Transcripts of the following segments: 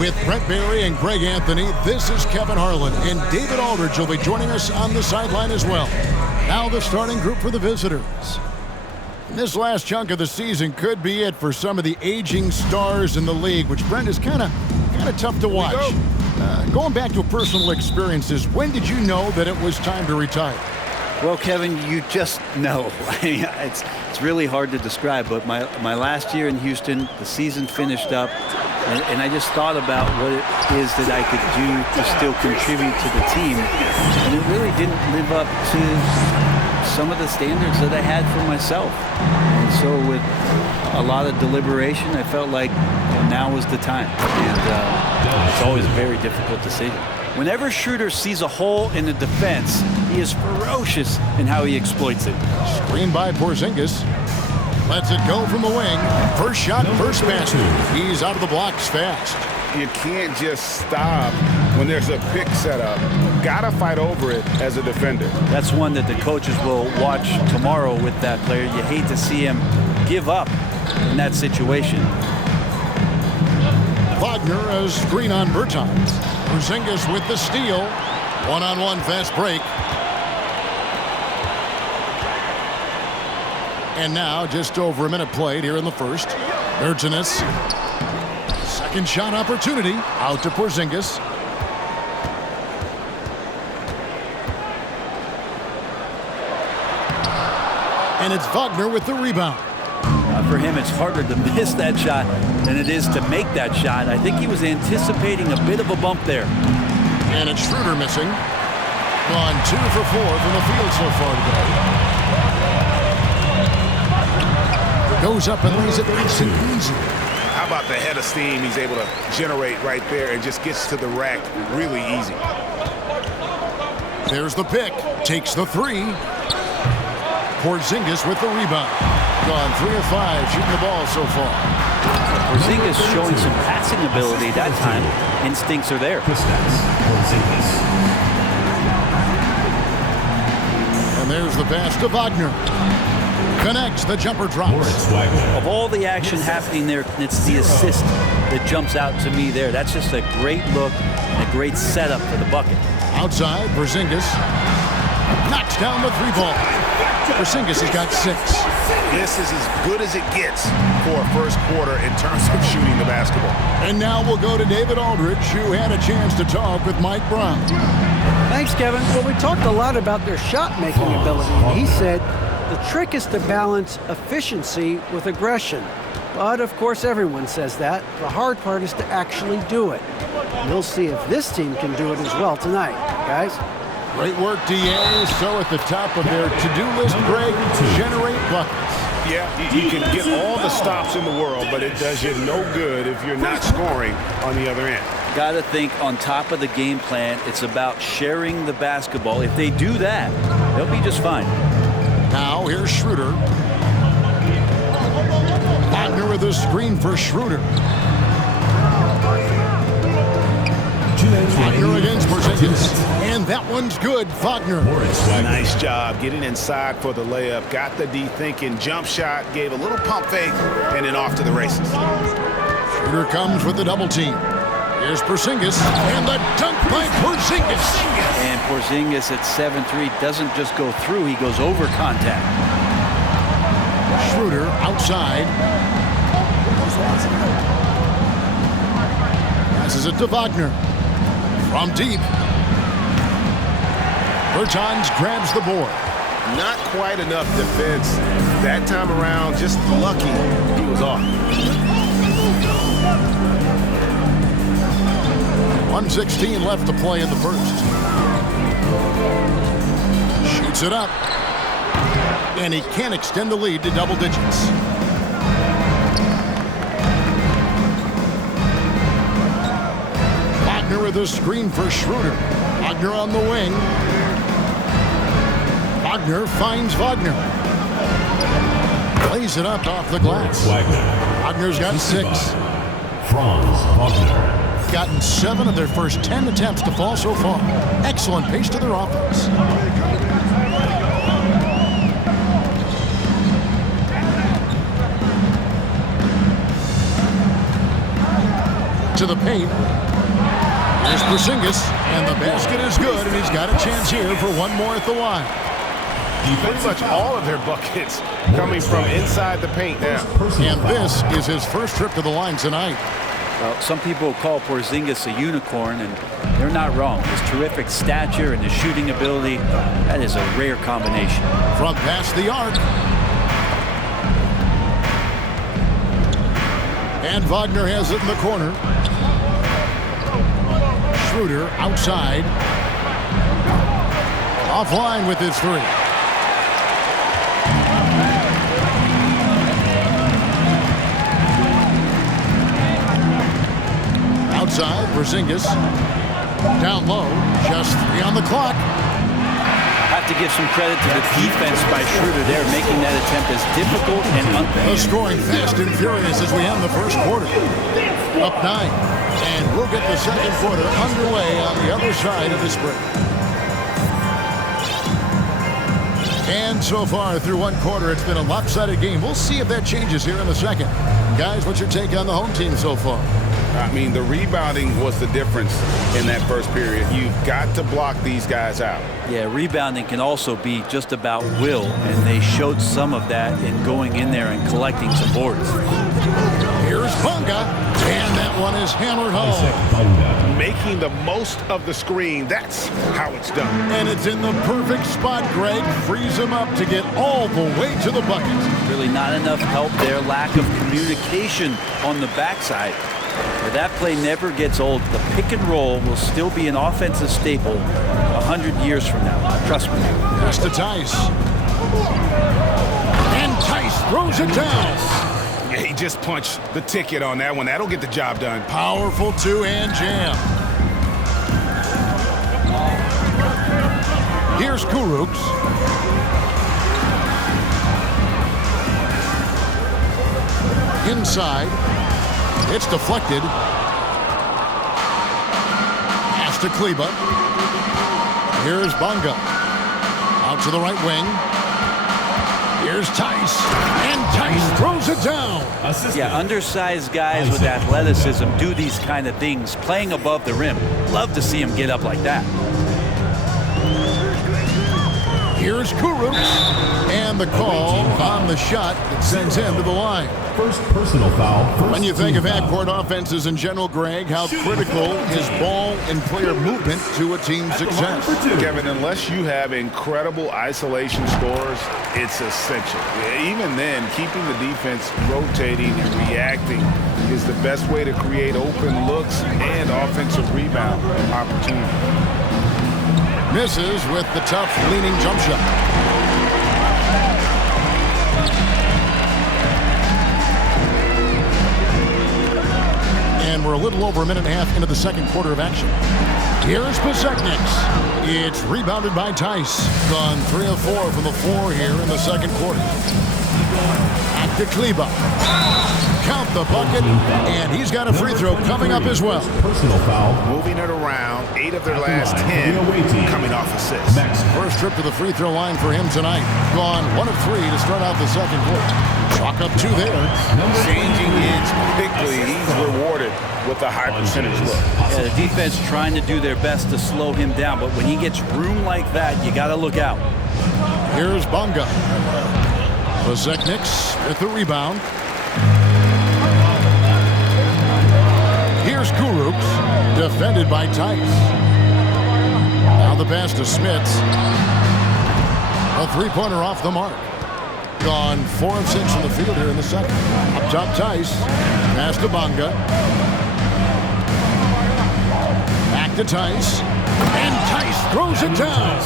With Brent Barry and Greg Anthony, this is Kevin Harlan, and David Aldridge will be joining us on the sideline as well. Now the starting group for the visitors. This last chunk of the season could be it for some of the aging stars in the league, which, Brent, is kind of tough to watch. Going back to personal experiences, when did you know that it was time to retire? Well, Kevin, you just know. It's really hard to describe, but my last year in Houston, the season finished up, and I just thought about what it is that I could do to still contribute to the team, and it really didn't live up to some of the standards that I had for myself. And so with a lot of deliberation, I felt like now was the time, and it's always a very difficult decision. Whenever Schroeder sees a hole in the defense, he is ferocious in how he exploits it. Screen by Porzingis. Lets it go from the wing. First shot, first basket. He's out of the blocks fast. You can't just stop when there's a pick set up. Gotta fight over it as a defender. That's one that the coaches will watch tomorrow with that player. You hate to see him give up in that situation. Wagner a screen on Bertans. Porzingis with the steal. One-on-one fast break. And now just over a minute played here in the first. Bertans. Second shot opportunity. Out to Porzingis. And it's Wagner with the rebound. For him, it's harder to miss that shot than it is to make that shot. I think he was anticipating a bit of a bump there. And it's Schroeder missing. Gone 2 for 4 from the field so far today. Goes up and lays it nice and easy. How about the head of steam he's able to generate right there and just gets to the rack really easy. There's the pick. Takes the three. Porzingis with the rebound. Gone 3 of 5 shooting the ball so far. Porzingis showing some passing ability that time. Instincts are there. And there's the pass to Wagner. Connects, the jumper drops. Of all the action happening there, it's the assist that jumps out to me there. That's just a great look and a great setup for the bucket. Outside, Porzingis knocks down the 3-ball. Porzingis has got 6. This is as good as it gets for a first quarter in terms of shooting the basketball. And now we'll go to David Aldridge, who had a chance to talk with Mike Brown. Thanks, Kevin. Well, we talked a lot about their shot-making ability, and he said the trick is to balance efficiency with aggression. But, of course, everyone says that. The hard part is to actually do it. We'll see if this team can do it as well tonight, guys. Great work, DA. So at the top of their to-do list, Greg, generate buckets. Yeah, you can get all the stops in the world, but it does you no good if you're not scoring on the other end. Got to think on top of the game plan, it's about sharing the basketball. If they do that, they'll be just fine. Now here's Schroeder. Wagner with a screen for Schroeder. Wagner against Porzingis. And that one's good. Wagner. Nice job getting inside for the layup. Got the D thinking. Jump shot. Gave a little pump fake. And then off to the races. Schroeder comes with the double team. Here's Porzingis. And the dunk by Porzingis. And Porzingis at 7'3" doesn't just go through. He goes over contact. Schroeder outside. Passes it to Wagner. From deep. Bertans grabs the board. Not quite enough defense that time around. Just lucky he was off. 1:16 left to play in the first. Shoots it up. And he can't extend the lead to double digits. Wagner with a screen for Schroeder. Wagner on the wing. Wagner finds Wagner. Plays it up off the glass. Wagner's got 6. Franz Wagner. Gotten 7 of their first 10 attempts to fall so far. Excellent pace to their offense. To into the paint. Here's Porzingis, and the basket is good, and he's got a chance here for one more at the line. Pretty much all of their buckets coming from inside the paint now. And this is his first trip to the line tonight. Well, some people call Porzingis a unicorn, and they're not wrong. His terrific stature and his shooting ability, that is a rare combination. From past the arc. And Wagner has it in the corner. Schroeder outside. Offline with his three. Outside, Porzingis. Down low, just 3 on the clock. Have to give some credit to the defense by Schroeder there, making that attempt as difficult and The scoring fast and furious as we end the first quarter. Up 9. And we'll get the second quarter underway on the other side of this break. And so far through one quarter, it's been a lopsided game. We'll see if that changes here in the second. Guys, what's your take on the home team so far? I mean, the rebounding was the difference in that first period. You've got to block these guys out. Yeah, rebounding can also be just about will, and they showed some of that in going in there and collecting some boards. Here's Bunga, and that one is hammered home. Making the most of the screen, that's how it's done. And it's in the perfect spot, Greg. Frees him up to get all the way to the bucket. Really not enough help there, lack of communication on the backside. But that play never gets old. The pick and roll will still be an offensive staple 100 years from now. Trust me. Pass to Tice. And Tice throws it down. Yeah, he just punched the ticket on that one. That'll get the job done. Powerful two-hand jam. Here's Kurucs. Inside. It's deflected. Pass to Kleba. Here's Bunga. Out to the right wing. Here's Tice. And Tice throws it down. Yeah, undersized guys with athleticism do these kind of things, playing above the rim. Love to see him get up like that. Here's Kurucs. And the call on the shot that sends him to the line. First personal foul. When you think of half-court offenses in general, Greg, how critical is ball and player movement to a team's success? Kevin, unless you have incredible isolation scores, it's essential. Even then, keeping the defense rotating and reacting is the best way to create open looks and offensive rebound opportunity. Misses with the tough leaning jump shot. And we're a little over a minute and a half into the second quarter of action. Here's Porzingis. It's rebounded by Tice. Gone 3 of 4 from the floor here in the second quarter. Back to Kleba. Count the bucket, and he's got a free throw coming up as well. Personal foul. Moving it around, 8 of their last 10 coming off assists. First trip to the free throw line for him tonight. Gone 1 of 3 to start out the second quarter. Chalk up 2 there. Changing ends quickly. He's rewarded with a high percentage look. Yeah, the defense trying to do their best to slow him down, but when he gets room like that, you got to look out. Here's Bunga. Porzingis with the rebound. Here's Kurucs, defended by Tice. Now the pass to Smits. A three-pointer off the mark. Gone 4 of 6 from the field here in the second. Up top, Tice. Pass to Bunga. Back to Tice. And Tice throws it down.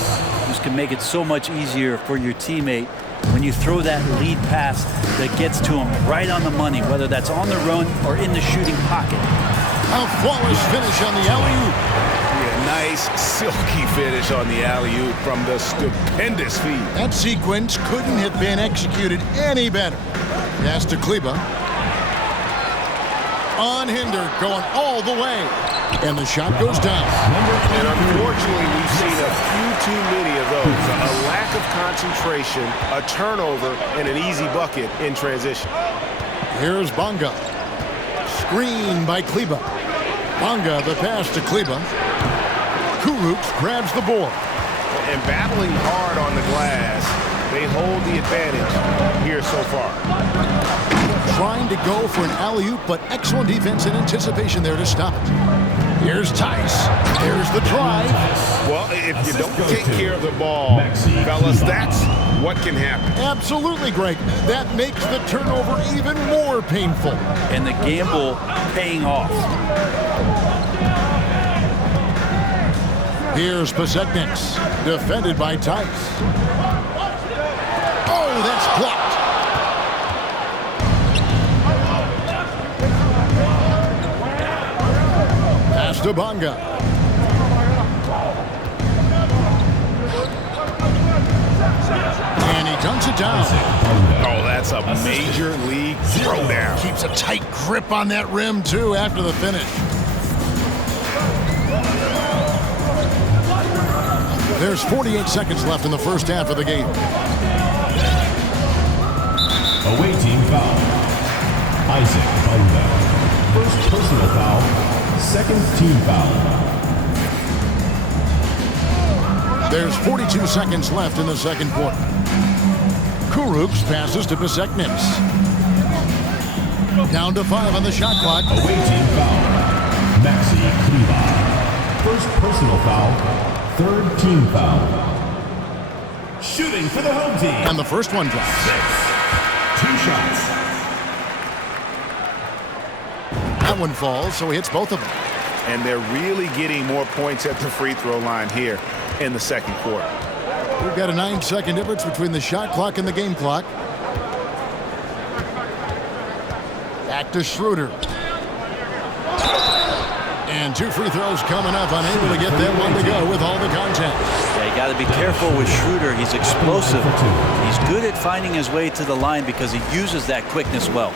This can make it so much easier for your teammate when you throw that lead pass that gets to him right on the money, whether that's on the run or in the shooting pocket. A flawless finish on the alley-oop. Yeah, nice, silky finish on the alley-oop from the stupendous feed. That sequence couldn't have been executed any better. Pass to Kleba. Unhindered, going all the way. And the shot goes down. And unfortunately, we've seen a few too many of those. A lack of concentration, a turnover, and an easy bucket in transition. Here's Bunga. Screen by Kleba. Bonga, the pass to Kleba. Kurucs grabs the board. And battling hard on the glass, they hold the advantage here so far. Trying to go for an alley-oop, but excellent defense and anticipation there to stop it. Here's Tice. There's the drive. Well, if you don't take care of the ball, fellas, that's what can happen. Absolutely, Greg. That makes the turnover even more painful. And the gamble paying off. Here's Pasekniks, defended by Tice. Oh, that's blocked. Pass to Bonga. And he dunks it down. Oh, that's a major league throwdown. Keeps a tight grip on that rim, too, after the finish. There's 48 seconds left in the first half of the game. Away team foul. Isaac Bonga. First personal foul. Second team foul. There's 42 seconds left in the second quarter. Kurucs passes to Pasekniks. Down to 5 on the shot clock. Away team foul. Maxi Kleba. First personal foul. Third team foul. Shooting for the home team. And the first one drops. 2 shots. That one falls, so he hits both of them. And they're really getting more points at the free throw line here in the second quarter. We've got a 9-second difference between the shot clock and the game clock. Back to Schroeder. And 2 free throws coming up, unable to get that one to go with all the contact. Yeah, you got to be careful with Schroeder. He's explosive. He's good at finding his way to the line because he uses that quickness well.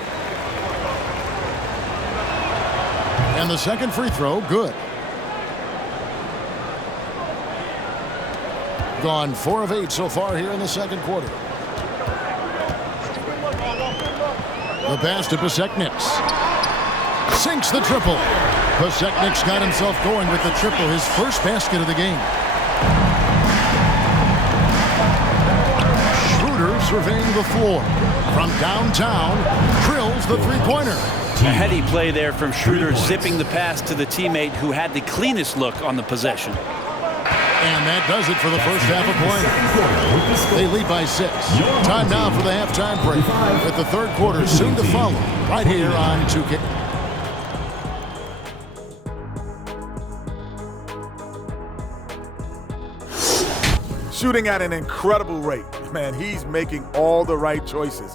And the second free throw, good. Gone 4 of 8 so far here in the second quarter. The pass to Pasekniks. Sinks the triple. Pasekniks got himself going with the triple, his first basket of the game. Schroeder surveying the floor. From downtown, drills the three-pointer. A heady play there from Schroeder, zipping the pass to the teammate who had the cleanest look on the possession. And that does it for the first half of play. They lead by 6. Time now for the halftime break, with the third quarter soon to follow, right here on 2K. Shooting at an incredible rate. Man, he's making all the right choices.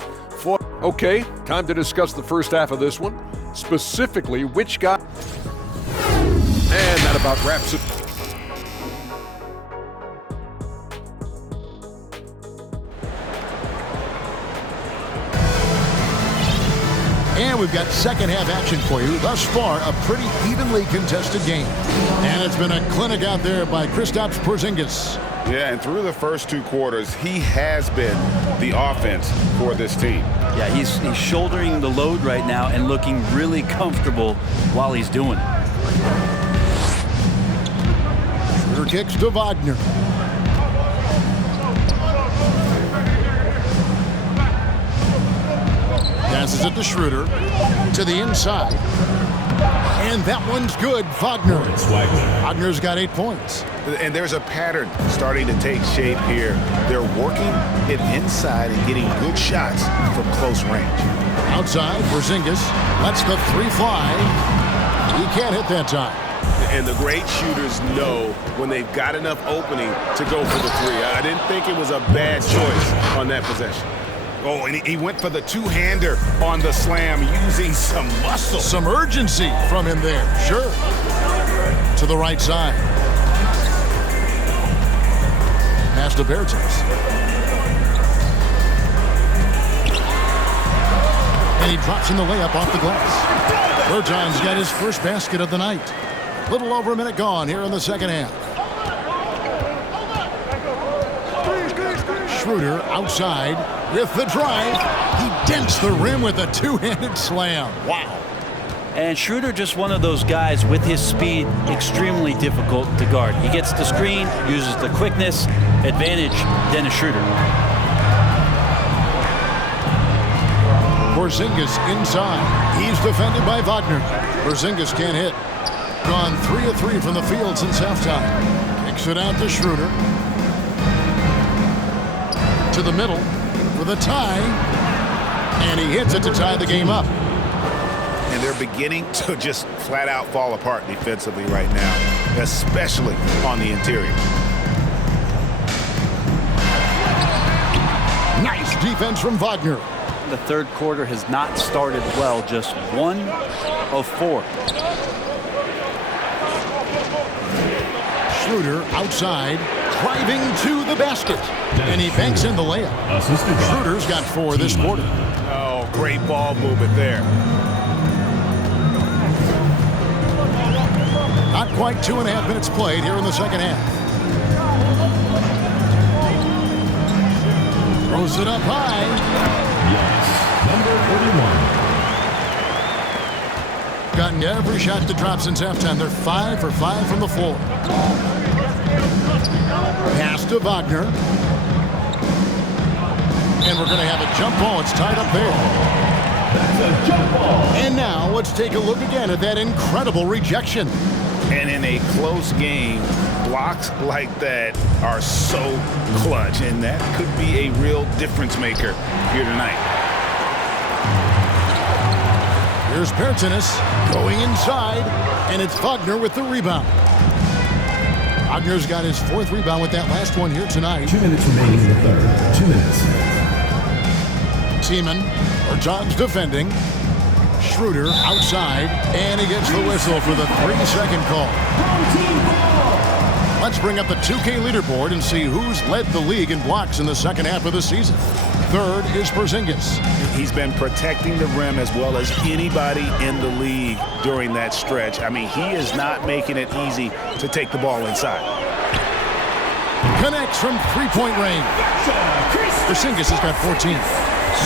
Okay, time to discuss the first half of this one. Specifically, which guy... And that about wraps it. And we've got second half action for you. Thus far, a pretty evenly contested game. And it's been a clinic out there by Kristaps Porzingis. Yeah, and through the first 2 quarters, he has been the offense for this team. Yeah, he's shouldering the load right now and looking really comfortable while he's doing it. Schroeder kicks to Wagner. Passes it to Schroeder. To the inside. And that one's good. Wagner. Wagner's got 8 points. And there's a pattern starting to take shape here. They're working it inside and getting good shots from close range. Outside, Porzingis lets the 3 fly. He can't hit that time. And the great shooters know when they've got enough opening to go for the 3. I didn't think it was a bad choice on that possession. Oh, and he went for the 2-hander on the slam using some muscle. Some urgency from him there, sure. To the right side. Pass to Bertans. And he drops in the layup off the glass. Bertans got his first basket of the night. Little over a minute gone here in the second half. Schroeder outside with the drive. He dents the rim with a 2-handed slam. Wow. And Schroeder just one of those guys with his speed, extremely difficult to guard. He gets the screen, uses the quickness, advantage Dennis Schroeder. Porzingis inside. He's defended by Wagner. Porzingis can't hit. Gone 3 of 3 from the field since halftime. Kicks it out to Schroeder. To the middle for the tie. And he hits it to tie the game up. And they're beginning to just flat out fall apart defensively right now, especially on the interior. Nice defense from Wagner. The third quarter has not started well, just 1 of 4. Schroeder outside, driving to the basket. And he banks in the layup. Schroeder's got 4 this quarter. Oh, great ball movement there. Not quite 2.5 minutes played here in the second half. Throws it up high. Yes, number 31. Gotten every shot to drop since halftime. They're 5 for 5 from the floor. Pass to Wagner. And we're going to have a jump ball. It's tied up there. That's a jump ball. And now let's take a look again at that incredible rejection. And in a close game, blocks like that are so clutch, and that could be a real difference maker here tonight. Here's Pertinis going inside, and it's Wagner with the rebound. Wagner's got his 4th rebound with that last one here tonight. 2 minutes remaining in the third. 2 minutes. Tiemann, or John's defending. Schroeder outside, and he gets the whistle for the 3-second call. Let's bring up the 2K leaderboard and see who's led the league in blocks in the second half of the season. 3rd is Porzingis. He's been protecting the rim as well as anybody in the league during that stretch. I mean, he is not making it easy to take the ball inside. Connects from 3-point range. Porzingis has got 14.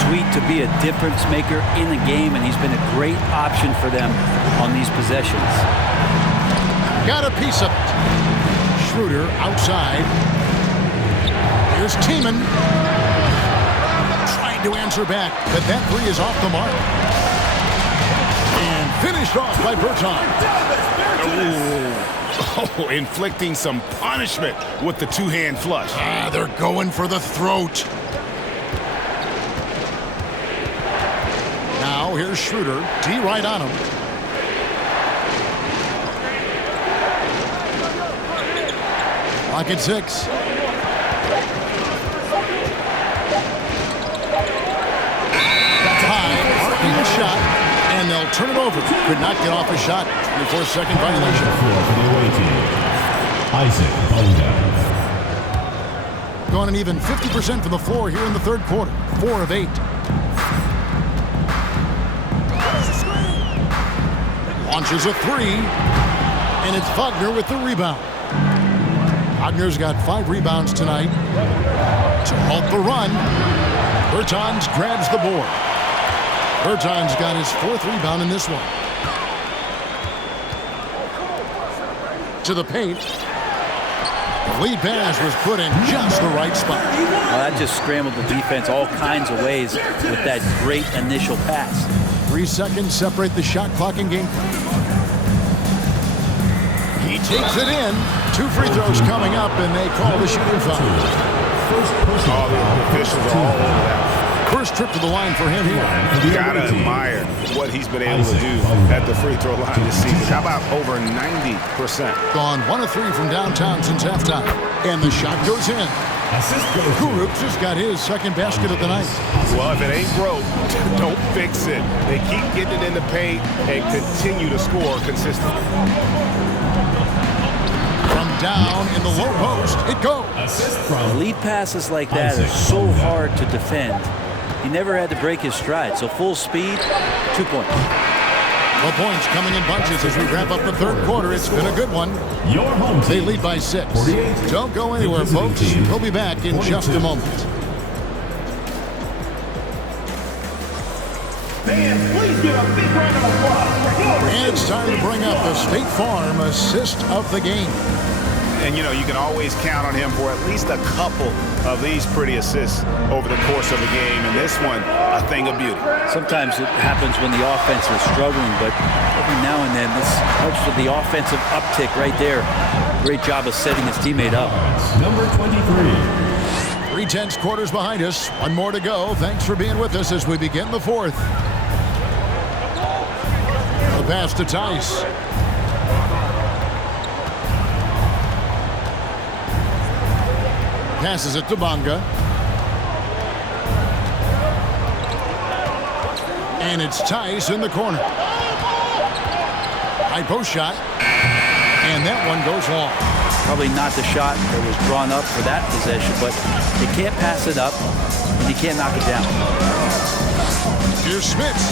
Sweet to be a difference maker in the game, and he's been a great option for them on these possessions. Got a piece of it. Schroeder outside. Here's Tiemann. Trying to answer back, but that 3 is off the mark. And finished off by Berton. Oh, inflicting some punishment with the 2-hand flush. They're going for the throat. Now here's Schroeder. D right on him. Clock at 6. High, arcing the shot, and they'll turn it over. Could not get off the shot. 24-second violation. For the away team, Isaac Bonga. Gone an even 50% from the floor here in the third quarter. 4 of 8. Launches a 3, and it's Wagner with the rebound. Wagner's got 5 rebounds tonight. To halt the run, Bertans grabs the board. Bertans got his 4th rebound in this one. To the paint. The lead pass was put in just the right spot. Well, that just scrambled the defense all kinds of ways with that great initial pass. 3 seconds separate the shot clock and game clock. He takes it in. 2 free throws coming up, and they call the shooting foul. Oh, the officials are all over that. First trip to the line for him here. You gotta admire what he's been able to do at the free throw line this season. How about over 90%? Gone 1 of 3 from downtown since halftime, and the shot goes in. Kurucs has got his 2nd basket of the night. Well, if it ain't broke, don't fix it. They keep getting it in the paint and continue to score consistently. From down in the low post, it goes. Lead passes like that are so hard to defend. He never had to break his stride, so full speed, 2 points. The points coming in bunches as we wrap up the third quarter. It's been a good one. Your home They team. lead by 6. Don't go anywhere, folks. We'll be back in just a moment. Fans, please give a big round of applause for your... And it's time to bring up the State Farm assist of the game. And, you know, you can always count on him for at least a couple of these pretty assists over the course of a game. And this one, a thing of beauty. Sometimes it happens when the offense is struggling, but every now and then this helps with the offensive uptick right there. Great job of setting his teammate up. Number 23. 3/10 quarters behind us. One more to go. Thanks for being with us as we begin the fourth. The pass to Tice. Passes it to Bonga. And it's Tice in the corner. High post shot. And that one goes long. Probably not the shot that was drawn up for that possession, but you can't pass it up and you can't knock it down. Here's Smits.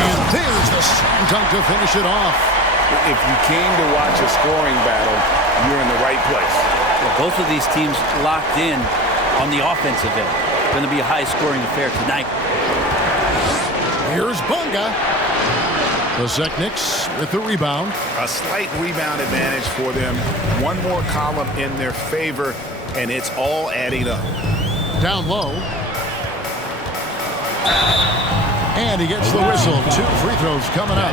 And there's the slam dunk to finish it off. If you came to watch a scoring battle, you're in the right place. Well, both of these teams locked in on the offensive end. Going to be a high-scoring affair tonight. Here's Bonga. The Zekniks with the rebound. A slight rebound advantage for them. One more column in their favor, and it's all adding up. Down low. And he gets the whistle. 2 free throws coming up.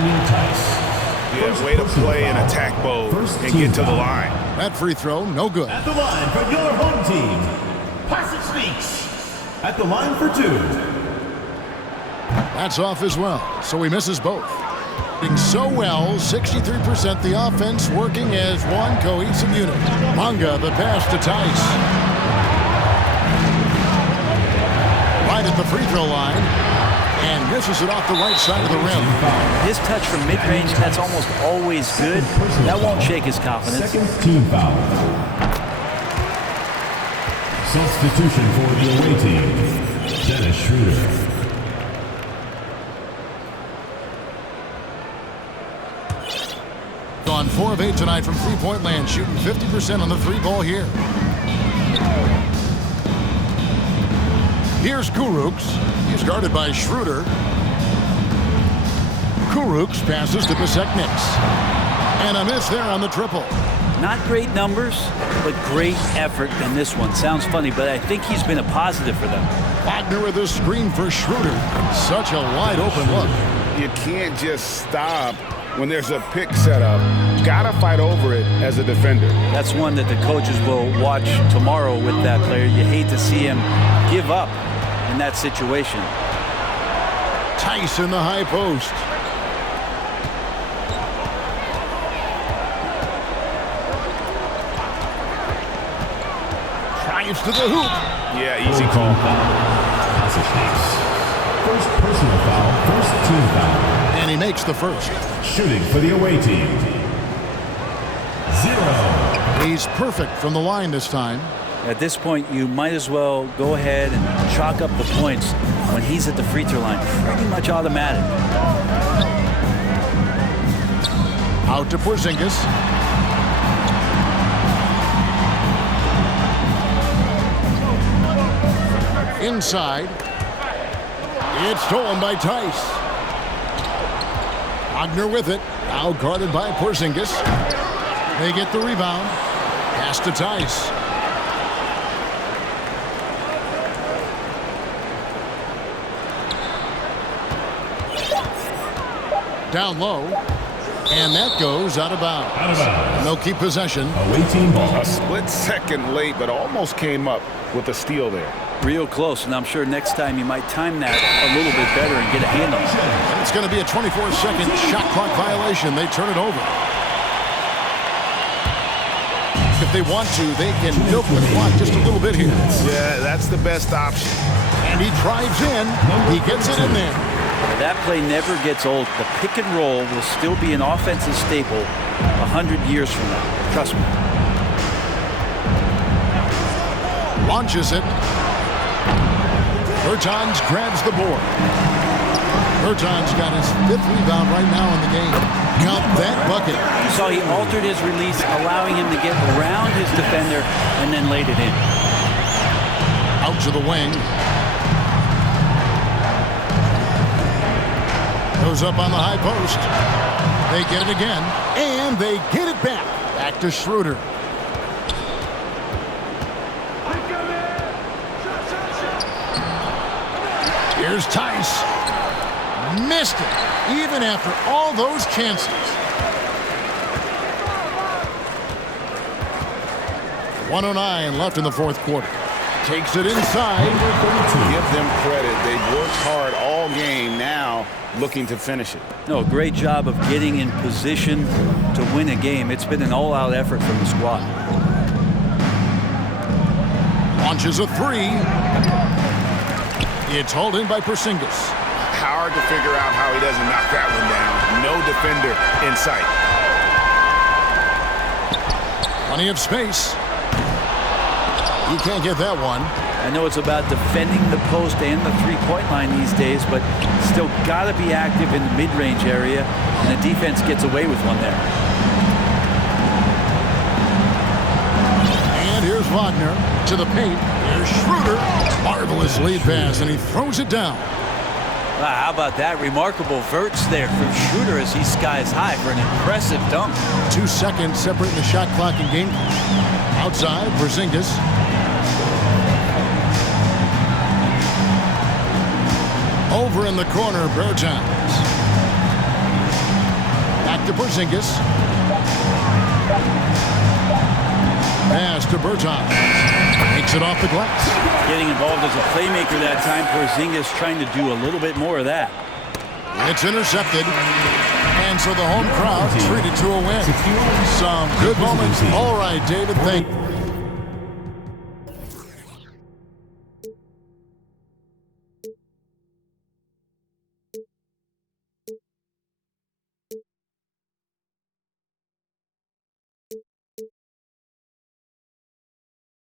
Yeah, way to play in attack mode and get to the line. That free throw, no good. At the line for your home team, Parsons Speaks. At the line for 2. That's off as well, so he misses both. Doing so well, 63% the offense working as one cohesive unit. Bonga, the pass to Tice. Right at the free throw line. And misses it off the right side of the rim. His touch from mid-range, that's almost always good. That won't shake his confidence. Second team foul. Substitution for the away team, Dennis Schroeder. Gone 4 of 8 tonight from three-point land, shooting 50% on the 3-ball here. Here's Kuruks. He's guarded by Schroeder. Kuruks passes to Zekniks. And a miss there on the triple. Not great numbers, but great effort in this one. Sounds funny, but I think he's been a positive for them. Wagner with a screen for Schroeder. Such a wide-open look. You can't just stop when there's a pick set up. Gotta fight over it as a defender. That's one that the coaches will watch tomorrow with that player. You hate to see him give up in that situation. Tice in the high post. Drives to the hoop. Yeah, easy call. First personal foul, first team foul. And he makes the first. Shooting for the away team, 0. He's perfect from the line this time. At this point, you might as well go ahead and chalk up the points when he's at the free throw line. Pretty much automatic. Out to Porzingis. Inside. It's stolen by Tice. Wagner with it. Now guarded by Porzingis. They get the rebound. Pass to Tice. Down low. And that goes out of bounds. Out of bounds. They'll keep possession. Away team ball. A split second late, but almost came up with a steal there. Real close, and I'm sure next time you might time that a little bit better and get a hand on it. And it's going to be a 24-second shot clock violation. They turn it over. If they want to, they can milk the clock just a little bit here. Yeah, that's the best option. And he drives in. He gets it in there. That play never gets old. The pick and roll will still be an offensive staple 100 years from now. Trust me. Launches it. Bertans grabs the board. Bertans got his 5th rebound right now in the game. Count that bucket. You saw he altered his release, allowing him to get around his defender and then laid it in. Out to the wing. Goes up on the high post. They get it again, and they get it back. Back to Schroeder. Here's Tice. Missed it, even after all those chances. 1:09 left in the fourth quarter. Takes it inside. Give them credit. They've worked hard all game, now looking to finish it. No, great job of getting in position to win a game. It's been an all-out effort from the squad. Launches a three. It's hauled in by Porzingis. Hard to figure out how he doesn't knock that one down. No defender in sight. Plenty of space. You can't get that one. I know it's about defending the post and the three-point line these days, but still got to be active in the mid-range area, and the defense gets away with one there. And here's Wagner to the paint. Here's Schroeder. Marvelous lead pass, and he throws it down. Wow, how about that? Remarkable verts there from Schroeder as he skies high for an impressive dunk. 2 seconds separating the shot clock and game. Outside, Porzingis. Over in the corner, Bertans. Back to Porzingis. Pass to Bertans. Takes it off the glass. Getting involved as a playmaker that time. Porzingis trying to do a little bit more of that. It's intercepted. And so the home crowd treated to a win. Some good moments. All right, David, thank you.